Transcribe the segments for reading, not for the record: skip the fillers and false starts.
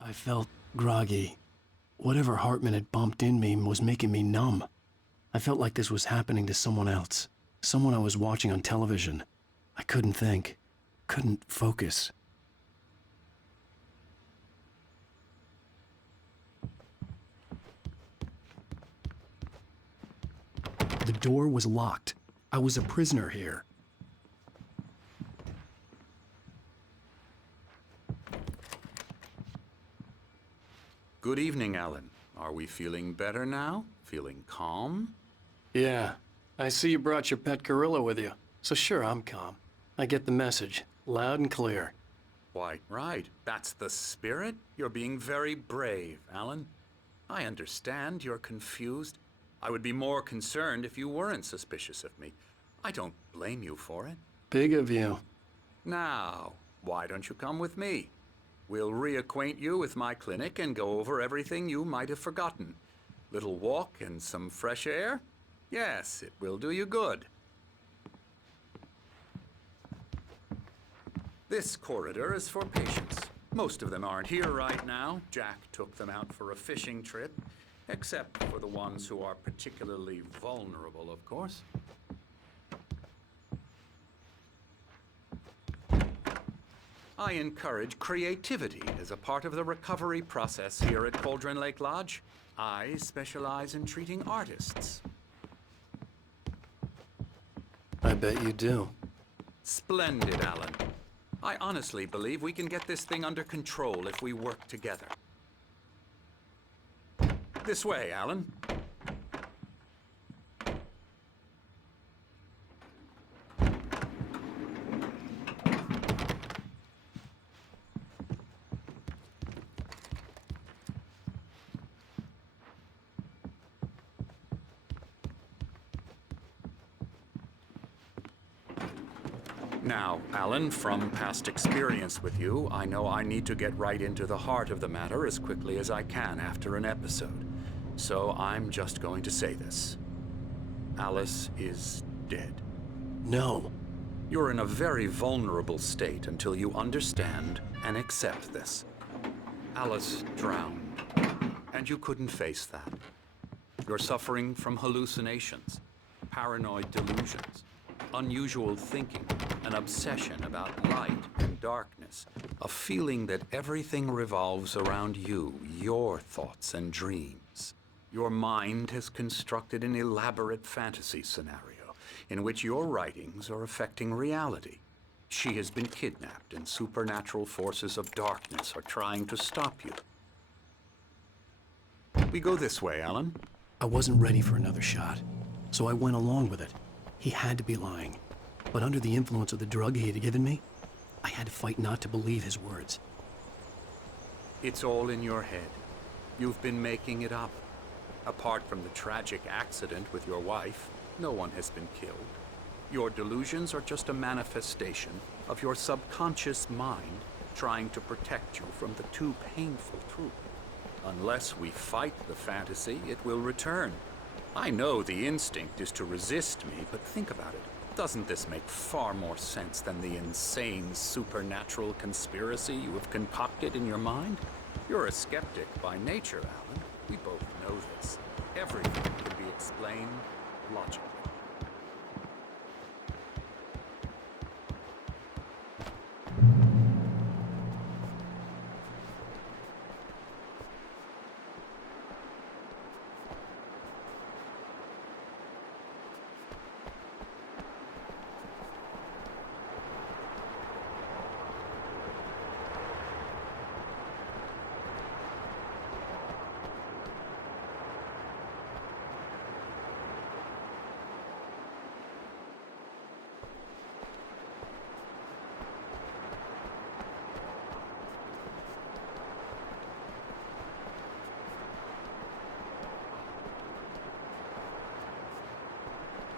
I felt groggy. Whatever Hartman had bumped in me was making me numb. I felt like this was happening to someone else. Someone I was watching on television. I couldn't think. Couldn't focus. The door was locked. I was a prisoner here. Good evening, Alan. Are we feeling better now? Feeling calm? Yeah. I see you brought your pet gorilla with you. So sure, I'm calm. I get the message. Loud and clear. Why, right. That's the spirit. You're being very brave, Alan. I understand you're confused. I would be more concerned if you weren't suspicious of me. I don't blame you for it. Big of you. Now, why don't you come with me? We'll reacquaint you with my clinic and go over everything you might have forgotten. Little walk and some fresh air? Yes, it will do you good. This corridor is for patients. Most of them aren't here right now. Jack took them out for a fishing trip, except for the ones who are particularly vulnerable, of course. I encourage creativity as a part of the recovery process here at Cauldron Lake Lodge. I specialize in treating artists. I bet you do. Splendid, Alan. I honestly believe we can get this thing under control if we work together. This way, Alan. Now, Alan, from past experience with you, I know I need to get right into the heart of the matter as quickly as I can after an episode. So I'm just going to say this. Alice is dead. No. You're in a very vulnerable state until you understand and accept this. Alice drowned, and you couldn't face that. You're suffering from hallucinations, paranoid delusions, unusual thinking, an obsession about light and darkness, a feeling that everything revolves around you, your thoughts and dreams. Your mind has constructed an elaborate fantasy scenario in which your writings are affecting reality. She has been kidnapped and supernatural forces of darkness are trying to stop you. We go this way, Alan. I wasn't ready for another shot, so I went along with it. He had to be lying. But under the influence of the drug he had given me, I had to fight not to believe his words. It's all in your head. You've been making it up. Apart from the tragic accident with your wife, no one has been killed. Your delusions are just a manifestation of your subconscious mind trying to protect you from the too painful truth. Unless we fight the fantasy, it will return. I know the instinct is to resist me, but think about it. Doesn't this make far more sense than the insane supernatural conspiracy you have concocted in your mind? You're a skeptic by nature, Alan. We both know this. Everything can be explained logically.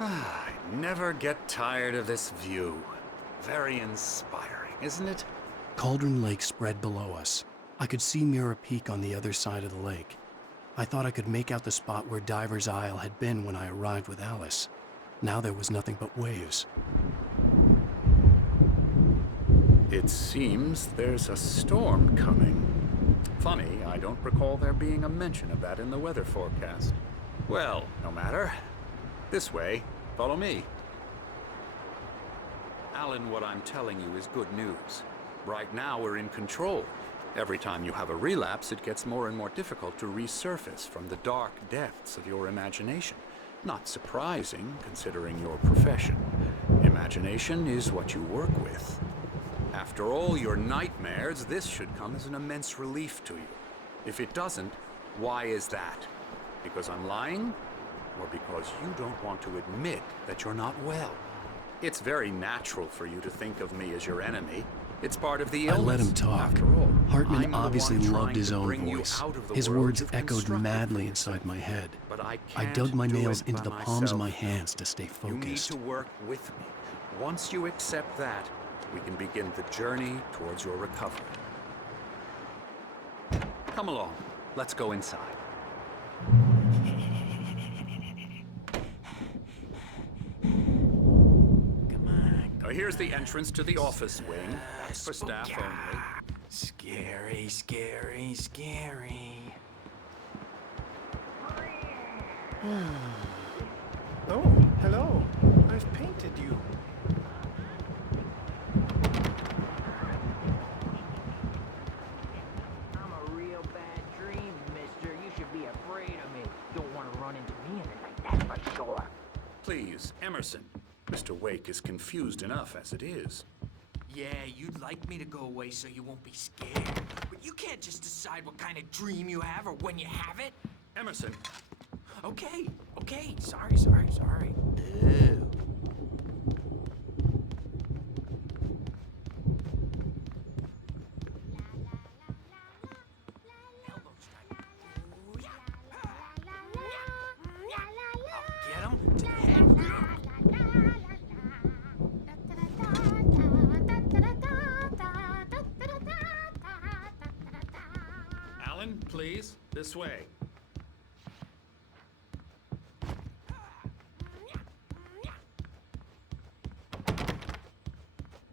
I never get tired of this view. Very inspiring, isn't it? Cauldron Lake spread below us. I could see Mirror Peak on the other side of the lake. I thought I could make out the spot where Diver's Isle had been when I arrived with Alice. Now there was nothing but waves. It seems there's a storm coming. Funny, I don't recall there being a mention of that in the weather forecast. Well, no matter. This way. Follow me. Alan, what I'm telling you is good news. Right now, we're in control. Every time you have a relapse, it gets more and more difficult to resurface from the dark depths of your imagination. Not surprising, considering your profession. Imagination is what you work with. After all your nightmares, this should come as an immense relief to you. If it doesn't, why is that? Because I'm lying? Or because you don't want to admit that you're not well? It's very natural for you to think of me as your enemy. It's part of the illness. I let him talk. After all, Hartman I'm the obviously one loved trying his to own bring you voice. out of the His world words you've echoed constructed. madly inside my head. But I I can't dug my do nails it into by the palms of myself. my hands to stay You need focused. to work with me. Once you accept that, we can begin the journey towards your recovery. Come along. Let's go inside. Now here's the entrance to the office wing. That's for staff only. Scary, scary, scary. Oh, hello. I've painted you. I'm a real bad dream, mister. You should be afraid of me. Don't want to run into me in the night, that's for sure. Please, Emerson. Mr. Wake is confused enough as it is. Yeah, you'd like me to go away so you won't be scared. But you can't just decide what kind of dream you have or when you have it. Emerson, Okay, okay. Sorry, sorry, sorry. Ew. Elbow strike. Ooh, yeah. Get him to the head. Alan, please, this way.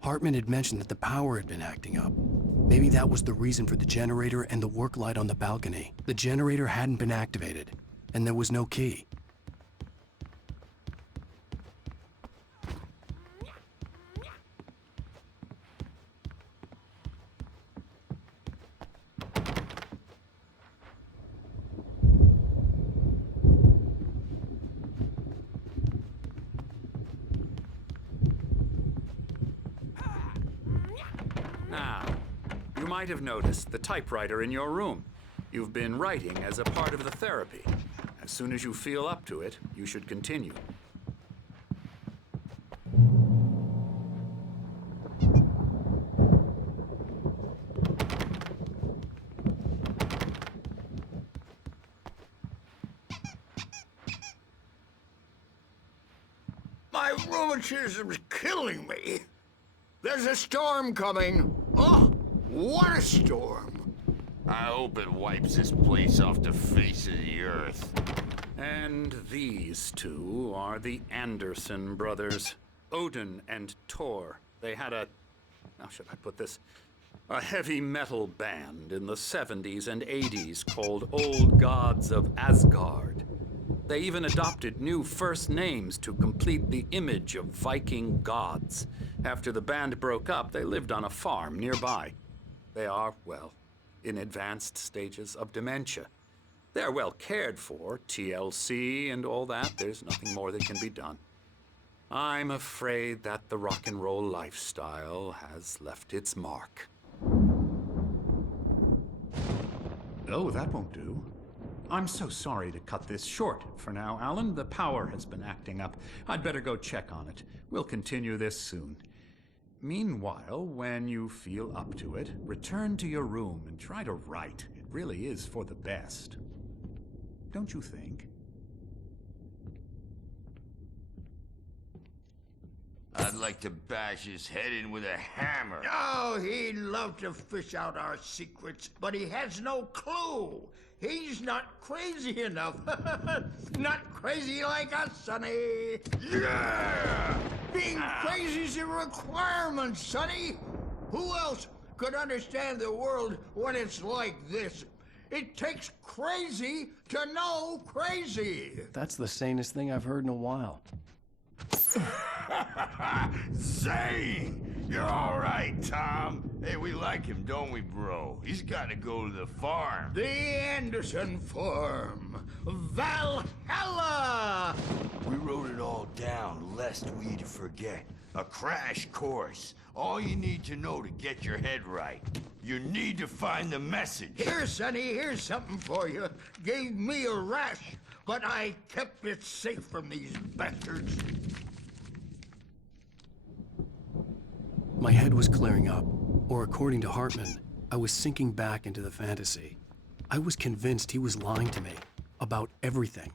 Hartman had mentioned that the power had been acting up. Maybe that was the reason for the generator and the work light on the balcony. The generator hadn't been activated, and there was no key. Now, you might have noticed the typewriter in your room. You've been writing as a part of the therapy. As soon as you feel up to it, you should continue. My rheumatism's killing me. There's a storm coming. Oh, what a storm. I hope it wipes this place off the face of the earth. And these two are the Anderson brothers, Odin and Tor. They had how should I put this? A heavy metal band in the 70s and 80s called Old Gods of Asgard. They even adopted new first names to complete the image of Viking gods. After the band broke up, they lived on a farm nearby. They are, well, in advanced stages of dementia. They're well cared for, TLC and all that. There's nothing more that can be done. I'm afraid that the rock and roll lifestyle has left its mark. Oh, that won't do. I'm so sorry to cut this short for now, Alan. The power has been acting up. I'd better go check on it. We'll continue this soon. Meanwhile, when you feel up to it, return to your room and try to write. It really is for the best. Don't you think? I'd like to bash his head in with a hammer. Oh, he'd love to fish out our secrets, but he has no clue. He's not crazy enough. Not crazy like us, Sonny. Yeah! Being crazy's a requirement, Sonny. Who else could understand the world when it's like this. It takes crazy to know crazy. That's the sanest thing I've heard in a while. Zane! You're all right, Tom. Hey, we like him, don't we, bro? He's got to go to the farm. The Anderson Farm. Valhalla! We wrote it all down, lest we forget. A crash course. All you need to know to get your head right. You need to find the message. Here, Sonny, here's something for you. Gave me a rash, but I kept it safe from these bastards. My head was clearing up, or according to Hartman, I was sinking back into the fantasy. I was convinced he was lying to me about everything.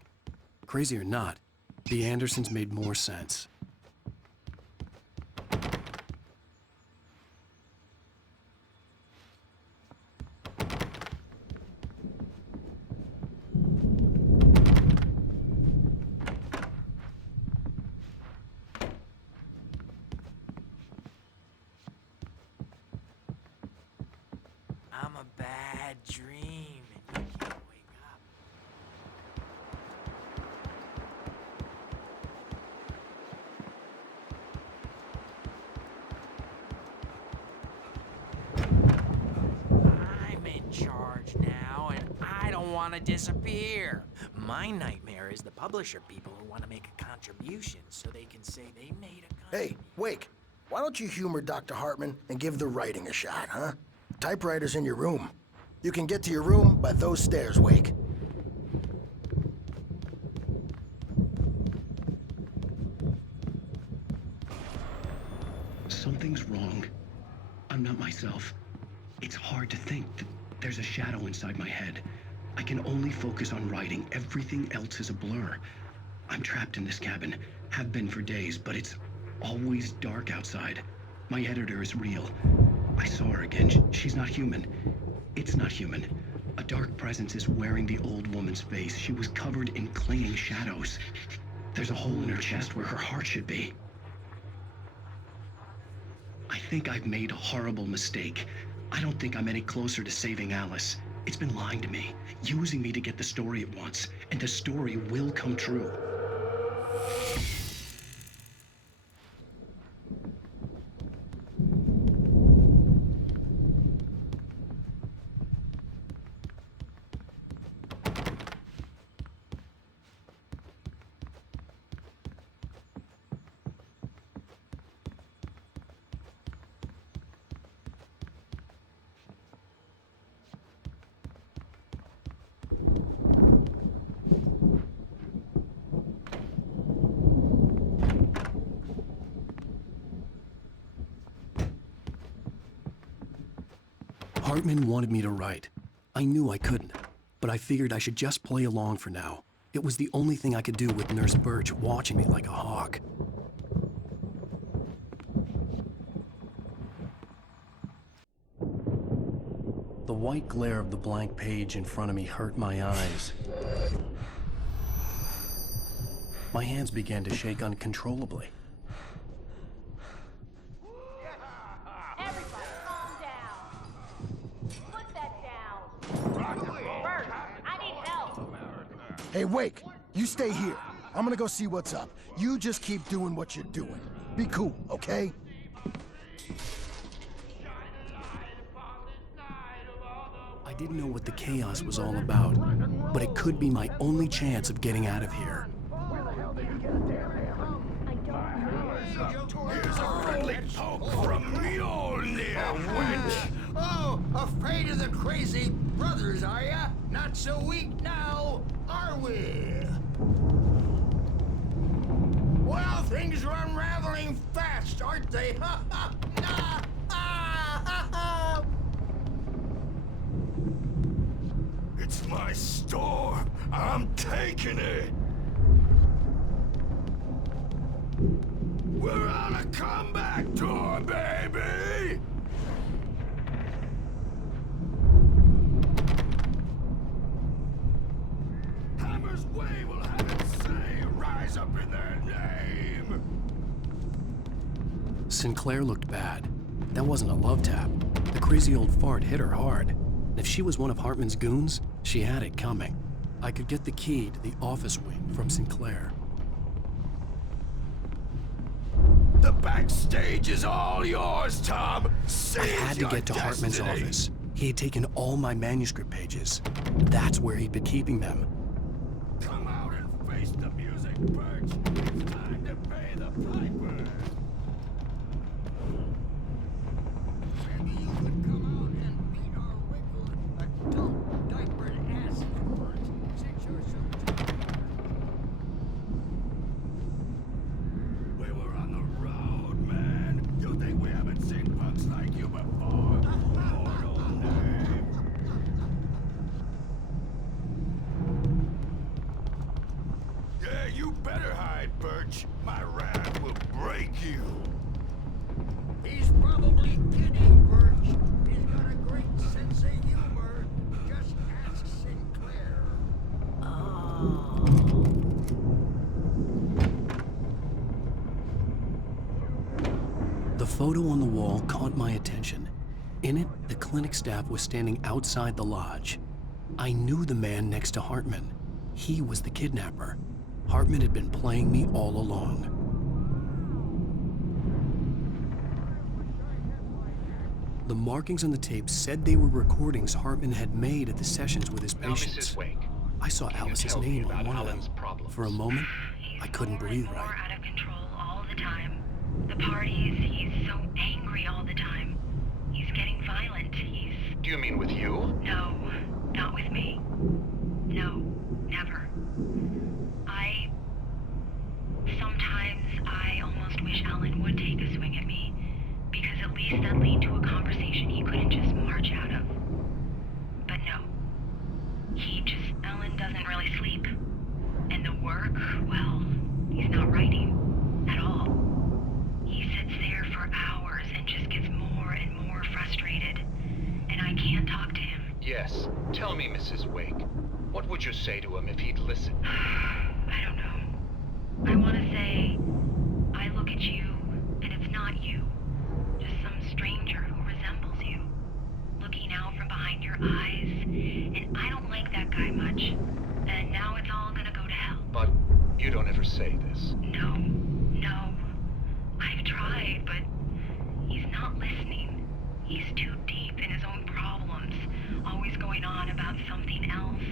Crazy or not, the Andersons made more sense. I'm a bad dream, and you can't wake up. I'm in charge now, and I don't want to disappear. My nightmare is the publisher people who want to make a contribution so they can say they made a Hey, Wake, why don't you humor Dr. Hartman and give the writing a shot, huh? Typewriter's in your room. You can get to your room by those stairs, Wake. Something's wrong. I'm not myself. It's hard to think that there's a shadow inside my head. I can only focus on writing. Everything else is a blur. I'm trapped in this cabin. Have been for days, but it's always dark outside. My editor is real. I saw her again. She's not human. It's not human. A dark presence is wearing the old woman's face. She was covered in clinging shadows. There's a hole in her chest where her heart should be. I think I've made a horrible mistake. I don't think I'm any closer to saving Alice. It's been lying to me, using me to get the story it wants, and the story will come true. Hartman wanted me to write. I knew I couldn't, but I figured I should just play along for now. It was the only thing I could do with Nurse Birch watching me like a hawk. The white glare of the blank page in front of me hurt my eyes. My hands began to shake uncontrollably. Everybody, calm down. Put that down. Bert, I need help. Hey, Wake, you stay here. I'm gonna go see what's up. You just keep doing what you're doing. Be cool, okay? I didn't know what the chaos was all about, but it could be my only chance of getting out of here. Here's a friendly poke from Mjolnir, wench! Oh, afraid of the crazy brothers, are ya? Not so weak now, are we? Well, things are unraveling fast, aren't they? Ha ha! Ha ha ha! It's my store. I'm taking it. We're on a comeback tour, baby! Hammer's Way will have its say rise up in their name! Sinclair looked bad. That wasn't a love tap. The crazy old fart hit her hard. If she was one of Hartman's goons, she had it coming. I could get the key to the office wing from Sinclair. The backstage is all yours, Tom. I had to get to Hartman's office. He had taken all my manuscript pages. That's where he'd been keeping them. Come out and face the music, Birch. It's time to pay the piper. Maybe you could come out and beat our wrinkled, adult, diapered asses, Bert, since you're so tired. We were on the road, man. You think we haven't seen punks like you before? Mortal name. Yeah, you better hide, Birch. My wrath will break you. He's probably kidding, Birch. He's got a great sense of humor. Just ask Sinclair. The photo on the wall caught my attention. In it, the clinic staff was standing outside the lodge. I knew the man next to Hartman. He was the kidnapper. Hartman had been playing me all along. The markings on the tape said they were recordings Hartman had made at the sessions with his Now, patients. Mrs. Wake, I saw can you Alice's tell me name on about one of Alan's them. problems? For a moment, I couldn't breathe More right. out of control all the time. The parties, he's so angry all the time. He's getting violent. Do you mean with you? No, not with me. No, never. Sometimes I almost wish Alan would take a swing at me, because at least that lead to a conversation he couldn't just march out of. But no. Alan doesn't really sleep. And the work, well, he's not writing at all. He sits there for hours and just gets more and more frustrated. And I can't talk to him. Yes. Tell me, Mrs. Wake. What would you say to him if he'd listen? I don't know. I want to say, I look at you, and it's not you. Just some stranger who resembles you. Looking out from behind your eyes, and I don't like that guy much. And now it's all gonna go to hell. But you don't ever say this. No. I've tried, but he's not listening. He's too deep in his own problems, always going on about something else.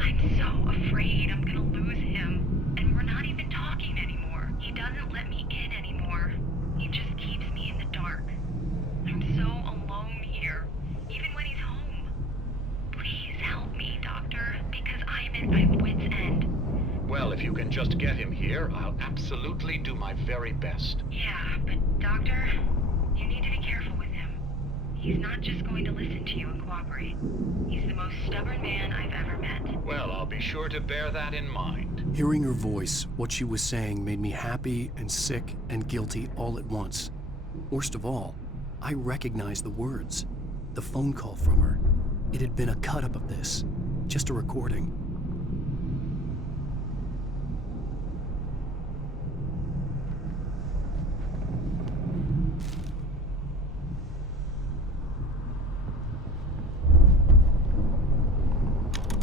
I'm so afraid I'm gonna lose him, and we're not even talking anymore. He doesn't let me in anymore. He just keeps me in the dark. I'm so alone here, even when he's home. Please help me, Doctor, because I'm at my wit's end. Well, if you can just get him here, I'll absolutely do my very best. Yeah, but Doctor, you need to be careful with him. He's not just going to listen to you and cooperate. He's the most stubborn man I've ever met. Well, I'll be sure to bear that in mind. Hearing her voice, what she was saying made me happy and sick and guilty all at once. Worst of all, I recognized the words. The phone call from her. It had been a cut-up of this. Just a recording.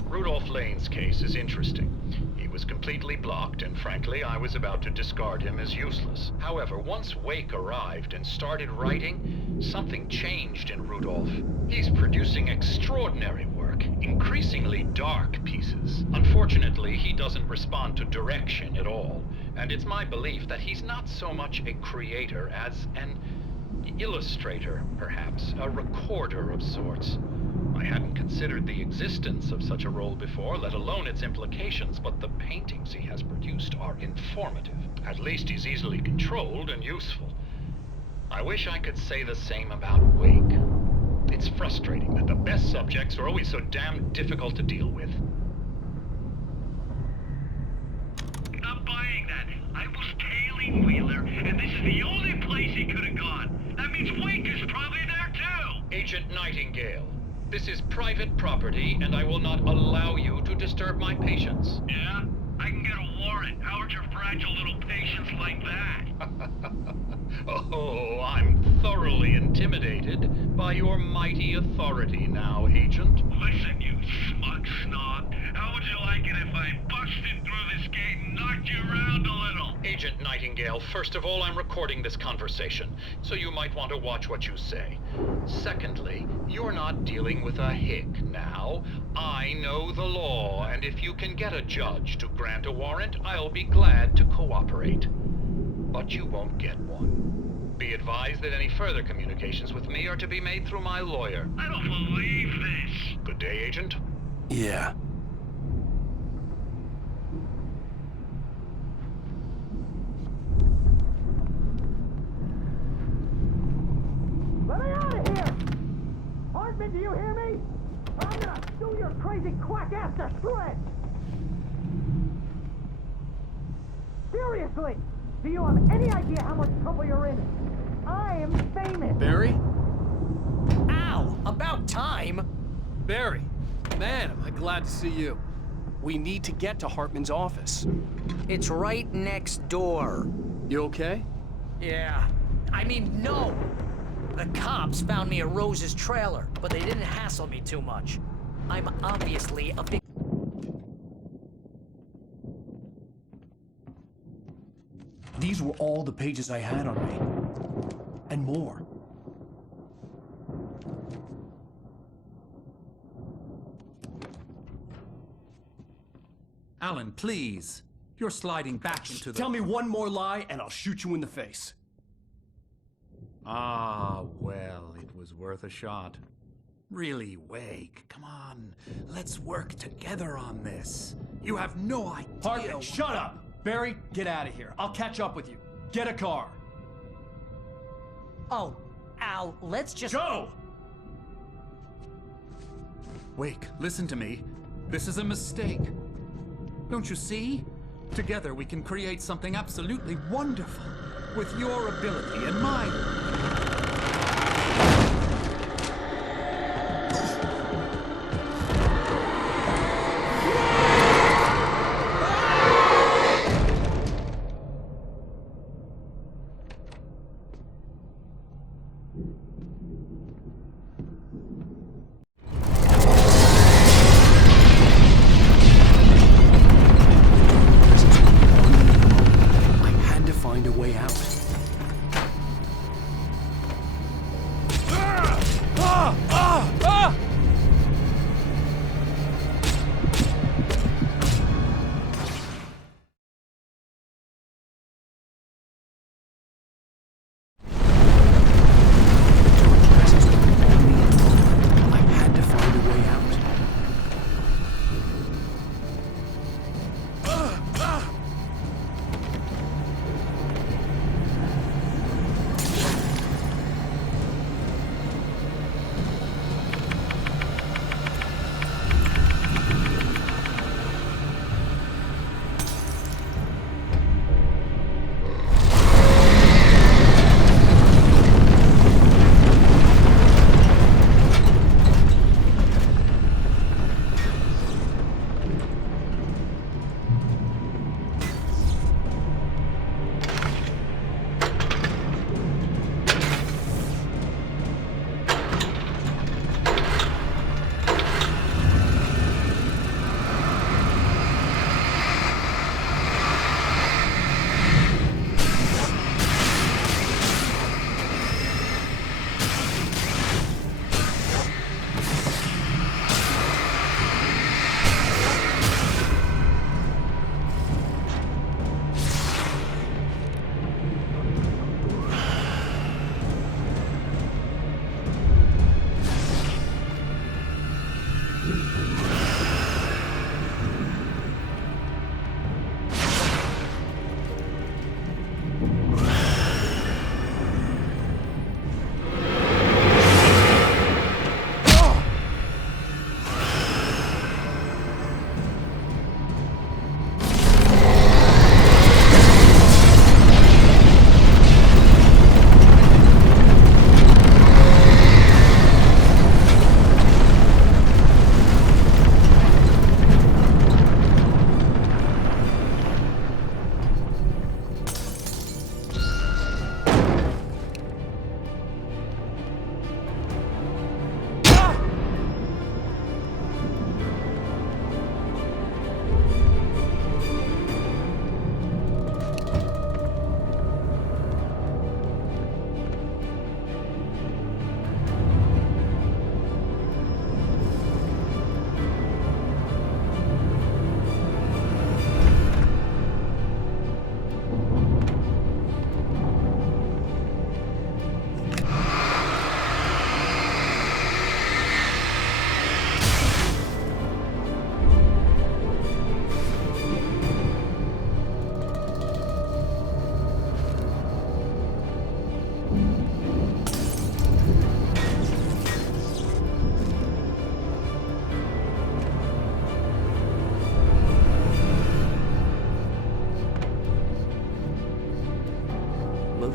Rudolph Lane's case is interesting. He was completely blocked, and frankly, I was about to discard him as useless. However, once Wake arrived and started writing, something changed in Rudolph. He's producing extraordinary work, increasingly dark pieces. Unfortunately, he doesn't respond to direction at all, and it's my belief that he's not so much a creator as an illustrator, perhaps, a recorder of sorts. I hadn't considered the existence of such a role before, let alone its implications, but the paintings he has produced are informative. At least he's easily controlled and useful. I wish I could say the same about Wake. It's frustrating that the best subjects are always so damn difficult to deal with. Not buying that. I was tailing Wheeler, and this is the only place he could have gone. That means Wake is probably there too! Agent Nightingale, this is private property, and I will not allow you to disturb my patients. Yeah? I can get a warrant warrant. How would your fragile little patience like that? Oh, I'm thoroughly intimidated by your mighty authority now, Agent. Listen, you smug snob. How would you like it if I busted through this gate and knocked you around a little? Agent Nightingale, first of all, I'm recording this conversation, so you might want to watch what you say. Secondly, you're not dealing with a hick now. I know the law, and if you can get a judge to grant a warrant, I'll be glad to cooperate. But you won't get one. Be advised that any further communications with me are to be made through my lawyer. I don't believe this. Good day, Agent. Yeah. Let me out of here! Hartman, do you hear me? I'm gonna sue your crazy quack ass to shreds! Seriously! Do you have any idea how much trouble you're in? I am famous! Barry? Ow! About time! Barry! Man, am I glad to see you. We need to get to Hartman's office. It's right next door. You okay? Yeah. I mean, no! The cops found me at Rose's trailer, but they didn't hassle me too much. I'm obviously a big... These were all the pages I had on me. And more. Alan, please. You're sliding back into the... Tell me one more lie and I'll shoot you in the face. Ah, well, it was worth a shot. Really, Wake, come on. Let's work together on this. You have no idea... Hartman, shut up! Barry, get out of here. I'll catch up with you. Get a car. Oh, Al, let's just... Go! Wake, listen to me. This is a mistake. Don't you see? Together we can create something absolutely wonderful. With your ability and mine.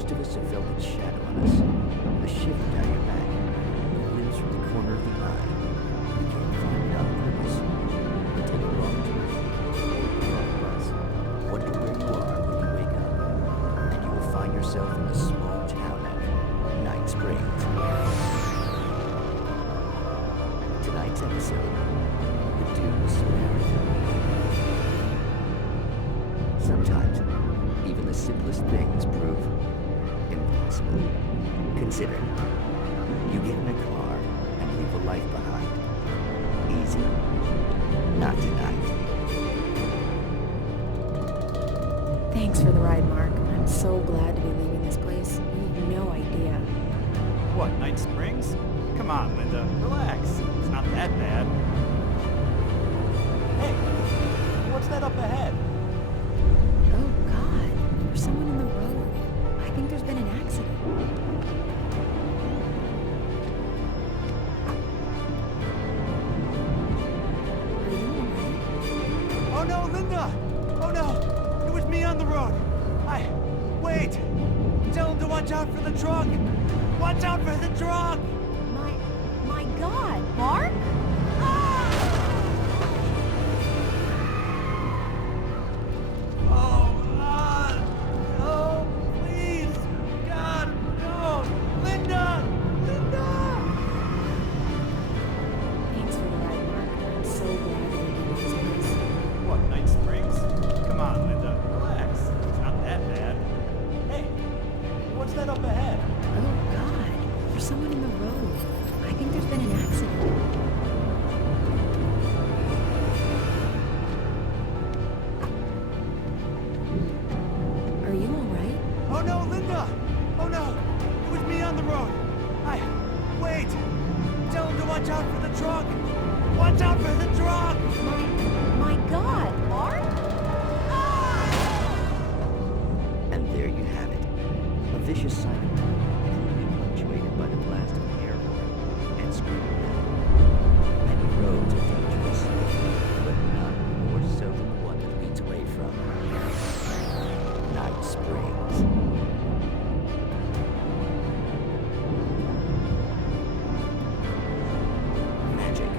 Most of us have felt its shadow on us, a shiver down your back, a glimpse from the corner of the eye. You can't find it on purpose. You take a wrong turn, a wrong bus, wonder where you are when you wake up, and you will find yourself in the small town of Night Springs. Tonight's episode, The Dune Samaritan. Sometimes, even the simplest things prove impossible. Consider, you get in a car and leave a life behind. Easy. Not tonight. Thanks for the ride, Mark. I'm so glad to be leaving this place. You have no idea. What, Night Springs? Come on, Linda. Relax. It's not that bad. Hey, what's that up ahead? Oh, God. There's someone in the road. I think there's been an accident. Are you alright? Oh no, Linda! Oh no! It was me on the road! Wait! Tell him to watch out for the truck! Watch out for the truck! My God, Mark? Oh, please! God, no! Linda! Linda! Thanks for the ride, Mark. I'm so glad to be leaving this place. What, Night Springs? Come on, Linda. Relax. It's not that bad. Hey, what's that up ahead? Oh, God. There's someone in the road. I think there's been an accident. Are you alright? Oh no, Linda! Oh no! It was me on the road! Wait! Tell him to watch out for the truck! Watch out for the truck! My God, Mark? And there you have it. A vicious cycle, clearly punctuated by the blast of an air horn and screaming metal. Many roads are dangerous, but none more so than the one that leads away from Night Springs. Magic.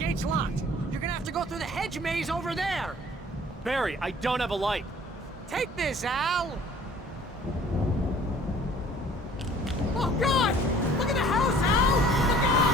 gate's locked. You're gonna have to go through the hedge maze over there. Barry, I don't have a light. Take this, Al. Oh, God! Look at the house, Al! Look out!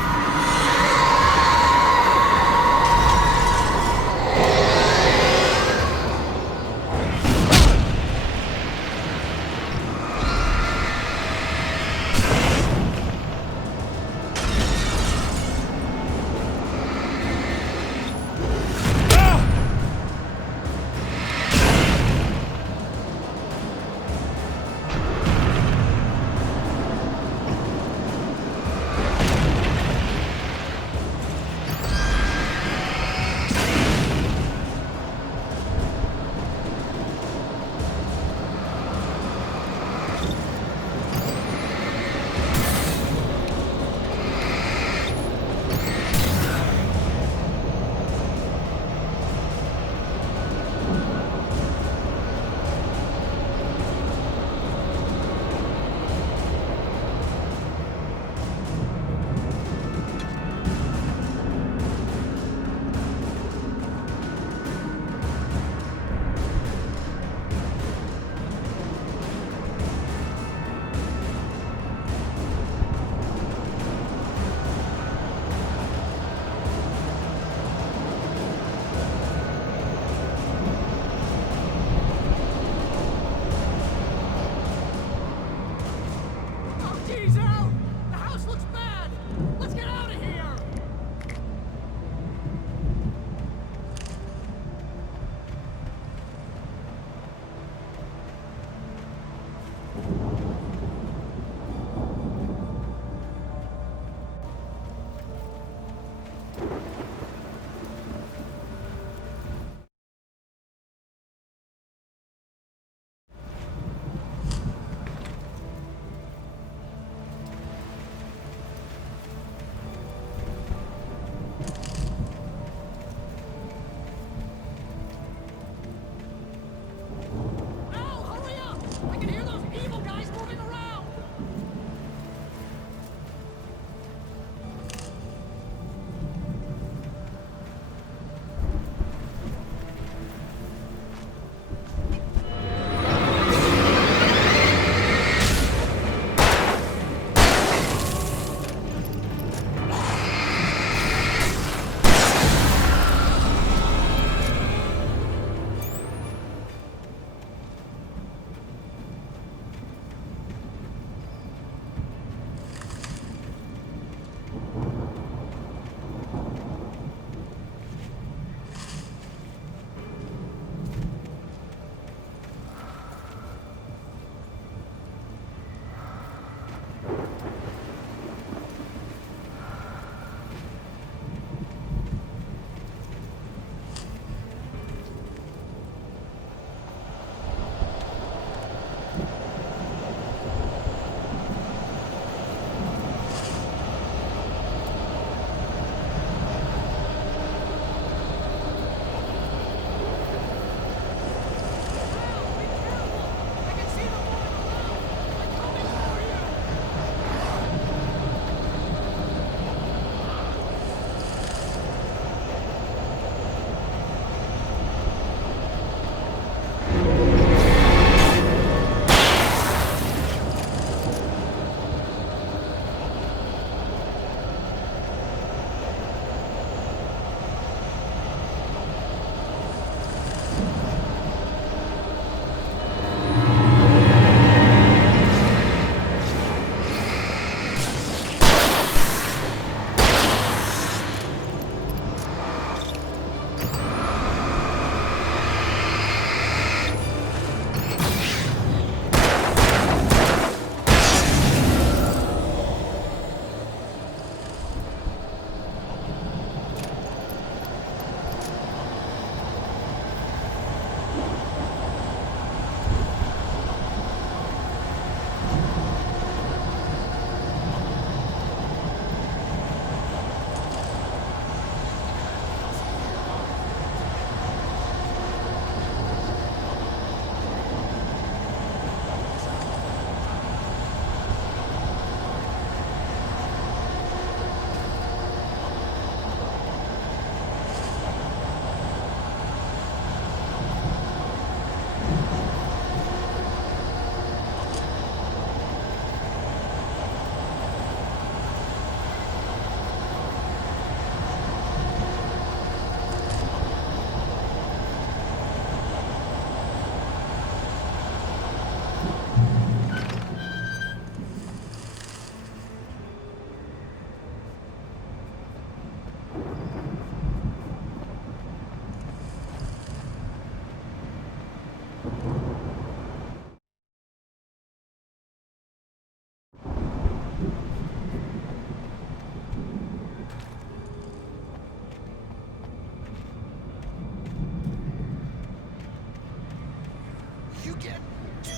You get 2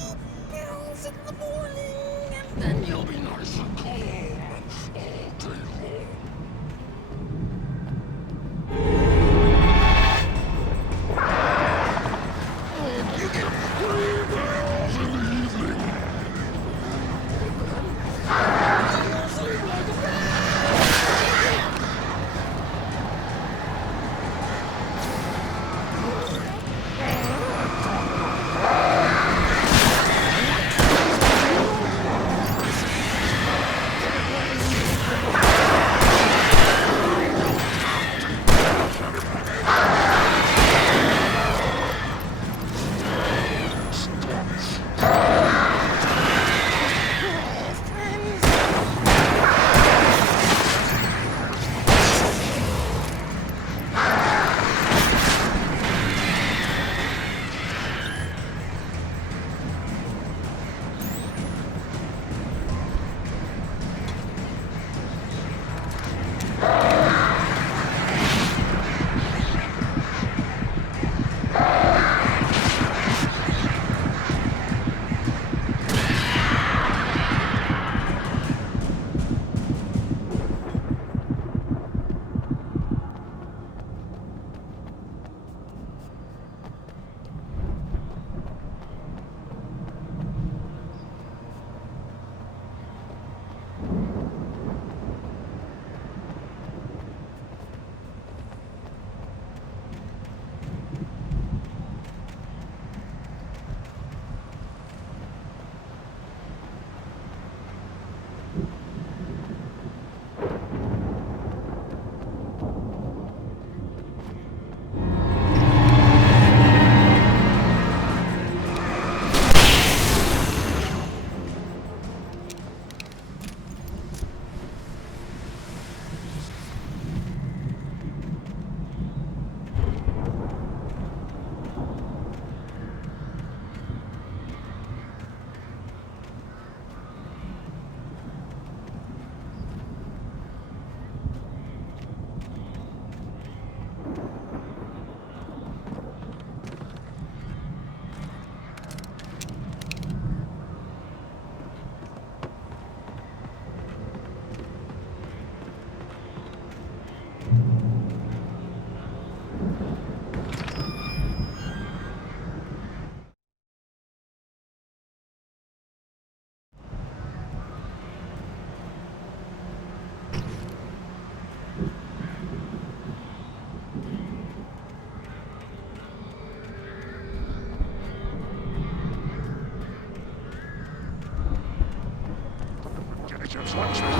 pills in the morning, and then you'll be nice and calm all day long. You get 3 pills in the evening. You'll sleep like a baby. Just watch this.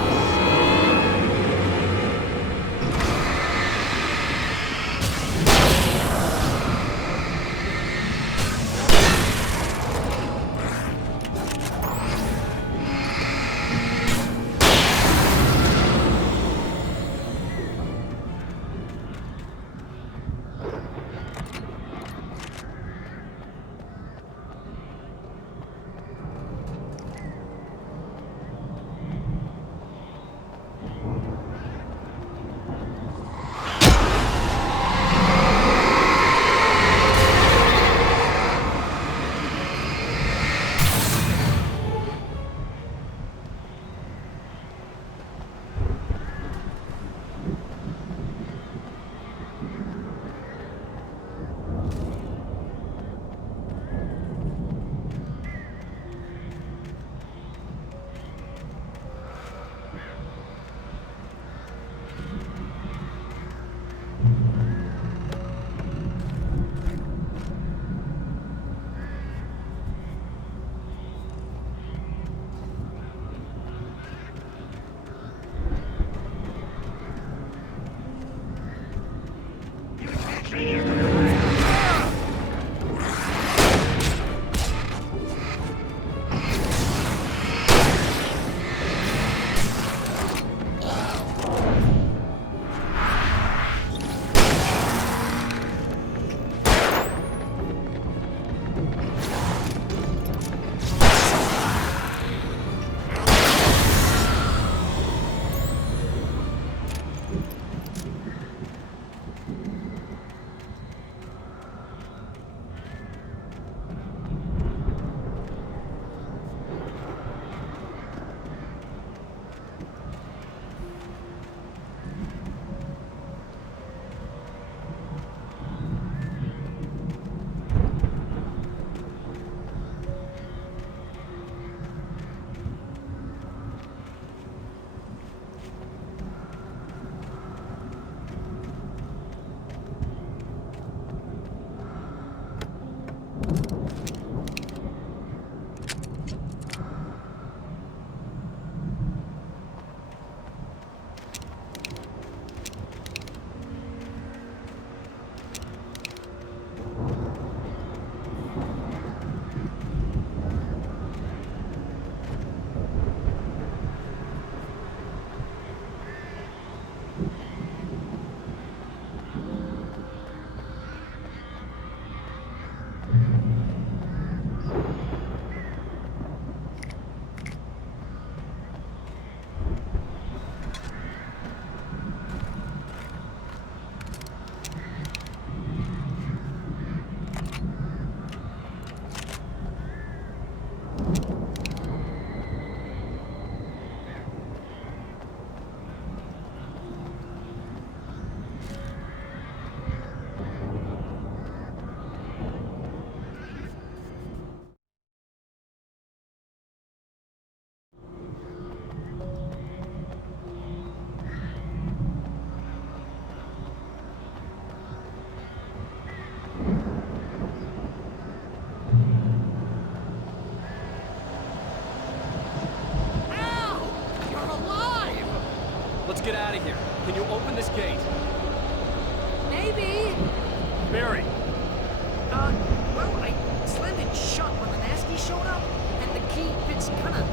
it's kinda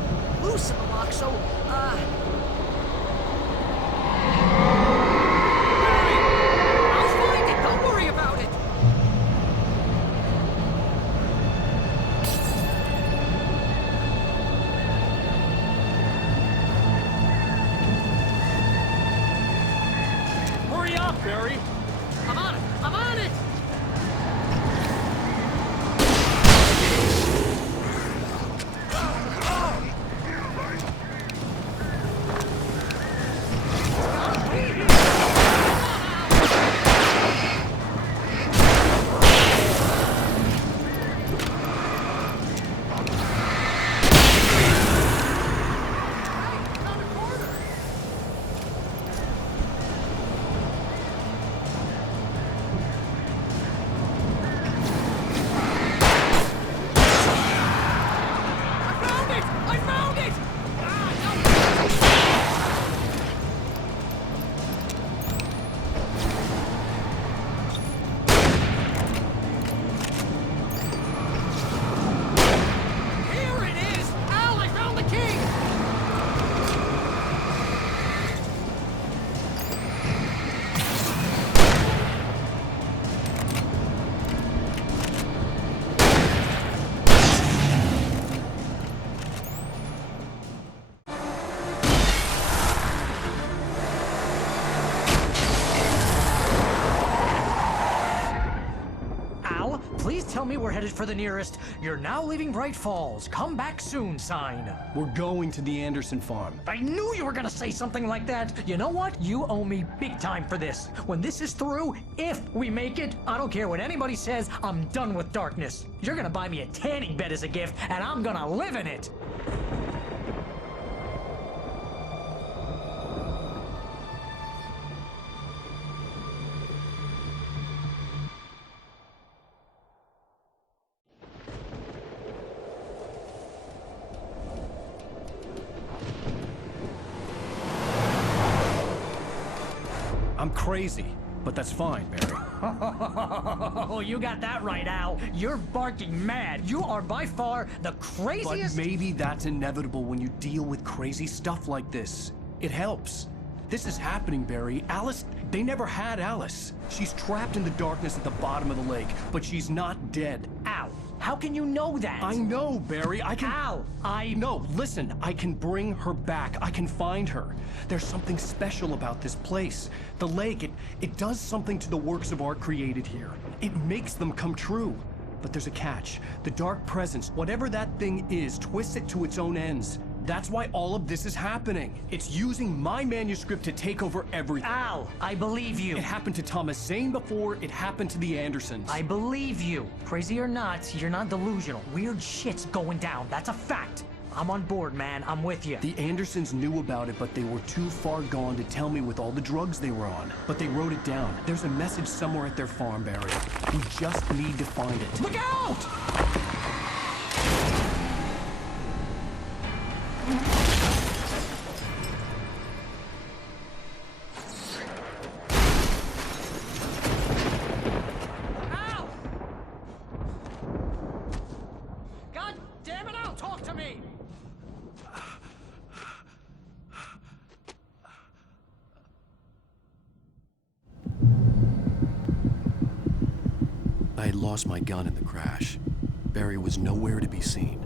loose in the lock, so, I'll find it, don't worry about it! Hurry up, Barry! I'm on it! I'm on it! Please tell me we're headed for the nearest "You're now leaving Bright Falls. Come back soon" sign. We're going to the Anderson farm. I knew you were gonna say something like that. You know what? You owe me big time for this. When this is through, if we make it, I don't care what anybody says, I'm done with darkness. You're gonna buy me a tanning bed as a gift, and I'm gonna live in it. I'm crazy, but that's fine, Barry. Oh, you got that right, Al. You're barking mad. You are by far the craziest— But maybe that's inevitable when you deal with crazy stuff like this. It helps. This is happening, Barry. Alice, they never had Alice. She's trapped in the darkness at the bottom of the lake, but she's not dead. Al, how can you know that? I know, Barry. I can— Al, No, listen. I can bring her back. I can find her. There's something special about this place. The lake, it does something to the works of art created here. It makes them come true. But there's a catch. The dark presence, whatever that thing is, twists it to its own ends. That's why all of this is happening. It's using my manuscript to take over everything. Al, I believe you. It happened to Thomas Zane before, it happened to the Andersons. I believe you. Crazy or not, you're not delusional. Weird shit's going down. That's a fact. I'm on board, man. I'm with you. The Andersons knew about it, but they were too far gone to tell me with all the drugs they were on. But they wrote it down. There's a message somewhere at their farm, Barry. We just need to find it. Look out! Al! God damn it, Al, talk to me! I had lost my gun in the crash. Barry was nowhere to be seen.